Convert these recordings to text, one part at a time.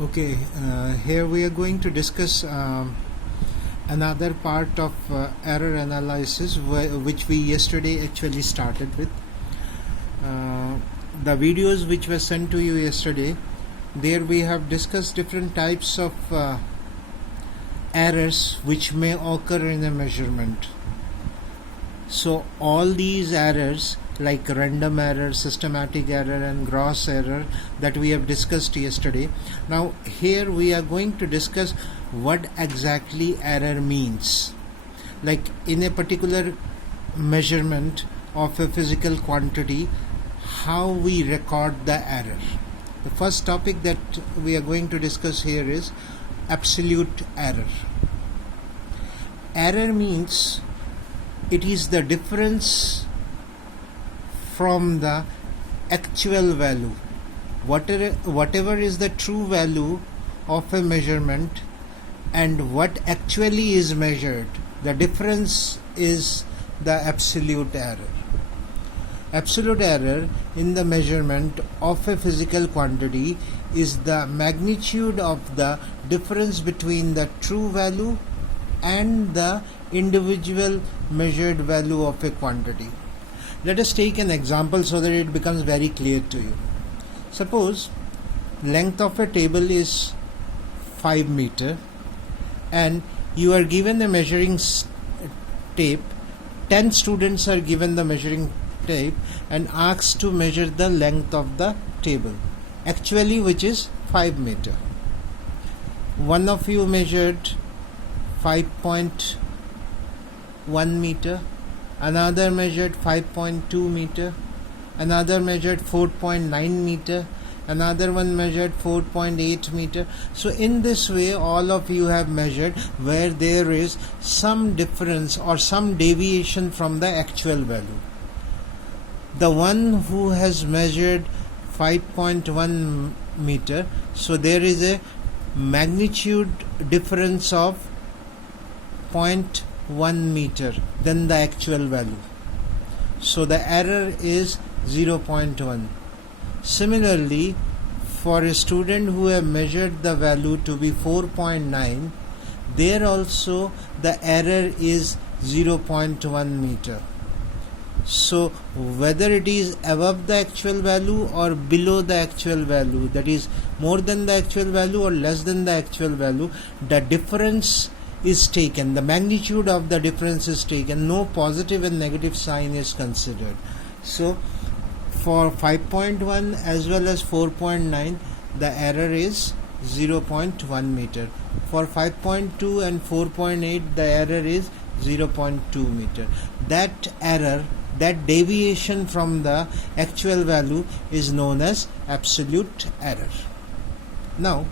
Okay, here we are going to discuss another part of error analysis which we yesterday actually started with. The videos which were sent to you yesterday, there we have discussed different types of errors which may occur in a measurement. So all these errors like random error, systematic error and gross error that we have discussed yesterday. Now here we are going to discuss what exactly error means. Like in a particular measurement of a physical quantity, how we record the error. The first topic that we are going to discuss here is absolute error. Error means it is the difference from the actual value. Whatever is the true value of a measurement and what actually is measured, the difference is the absolute error. Absolute error in the measurement of a physical quantity is the magnitude of the difference between the true value and the individual measured value of a quantity. Let us take an example so that it becomes very clear to you. Suppose length of a table is 5 meter and you are given a measuring tape. 10 students are given the measuring tape and asked to measure the length of the table, actually which is 5 meter. One of you measured 5.1 meter, another measured 5.2 meter, another measured 4.9 meter, another one measured 4.8 meter. So in this way all of you have measured where there is some difference or some deviation from the actual value. The one who has measured 5.1 meter, so there is a magnitude difference of 0.1 meter than the actual value. So the error is 0.1. Similarly, for a student who have measured the value to be 4.9, there also the error is 0.1 meter. So whether it is above the actual value or below the actual value, that is more than the actual value or less than the actual value, the difference is taken, the magnitude of the difference is taken, no positive and negative sign is considered. So for 5.1 as well as 4.9 the error is 0.1 meter. For 5.2 and 4.8 the error is 0.2 meter. That error, that deviation from the actual value is known as absolute error. Now,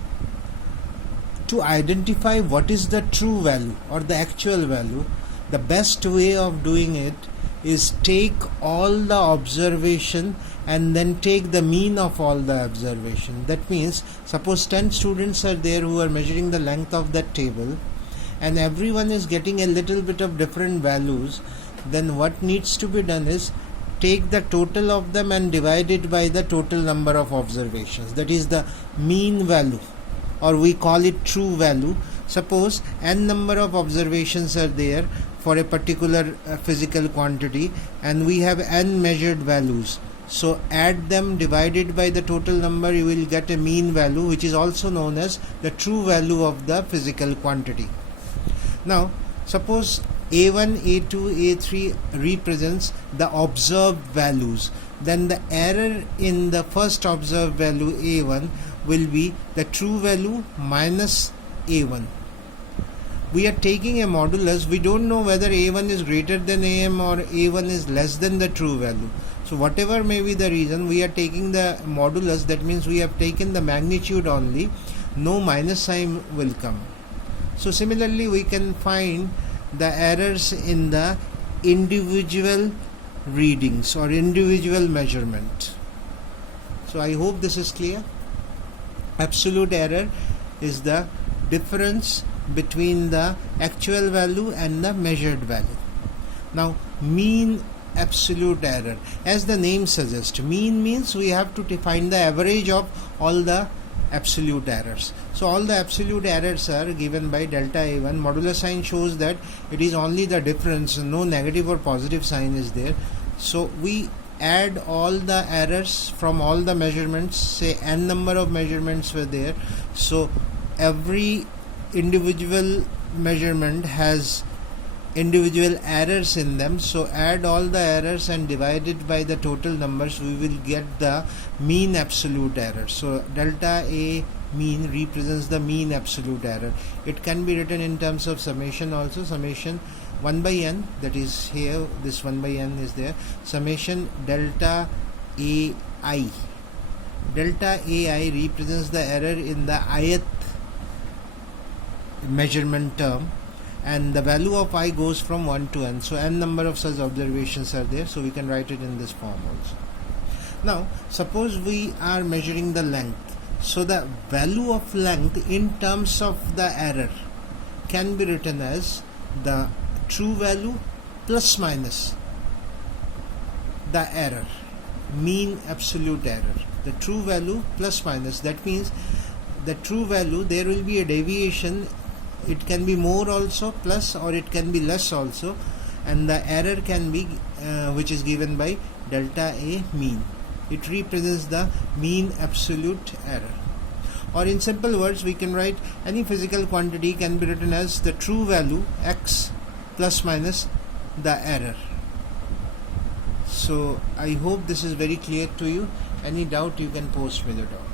to identify what is the true value or the actual value, the best way of doing it is take all the observation and then take the mean of all the observation. That means suppose 10 students are there who are measuring the length of that table and everyone is getting a little bit of different values, then what needs to be done is take the total of them and divide it by the total number of observations, that is the mean value, or we call it true value. Suppose n number of observations are there for a particular physical quantity and we have n measured values. So add them, divided by the total number, you will get a mean value which is also known as the true value of the physical quantity. Now suppose A1, A2, A3 represents the observed values, then the error in the first observed value A1 will be the true value minus A1. We are taking a modulus, we don't know whether A1 is greater than AM or A1 is less than the true value. So whatever may be the reason, we are taking the modulus, that means we have taken the magnitude only, no minus sign will come. So similarly we can find the errors in the individual readings or individual measurement. So I hope this is clear. Absolute error is the difference between the actual value and the measured value. Now mean absolute error, as the name suggests, mean means we have to find the average of all the absolute errors. So all the absolute errors are given by delta A1. Modular sign shows that it is only the difference, no negative or positive sign is there. So we add all the errors from all the measurements, say n number of measurements were there, so every individual measurement has individual errors in them, so add all the errors and divide it by the total numbers, we will get the mean absolute error. So delta A mean represents the mean absolute error. It can be written in terms of summation also, summation 1 by n, that is here this 1 by n is there, summation delta AI. Delta AI represents the error in the ith measurement term, and the value of I goes from 1 to n, so n number of such observations are there, so we can write it in this form also. Now suppose we are measuring the length, so the value of length in terms of the error can be written as the true value plus minus the error, mean absolute error, the true value plus minus, that means the true value there will be a deviation, it can be more also plus, or it can be less also, and the error can be which is given by delta A mean. It represents the mean absolute error. Or in simple words we can write any physical quantity can be written as the true value x plus minus the error. So I hope this is very clear to you. Any doubt you can post me the doubt.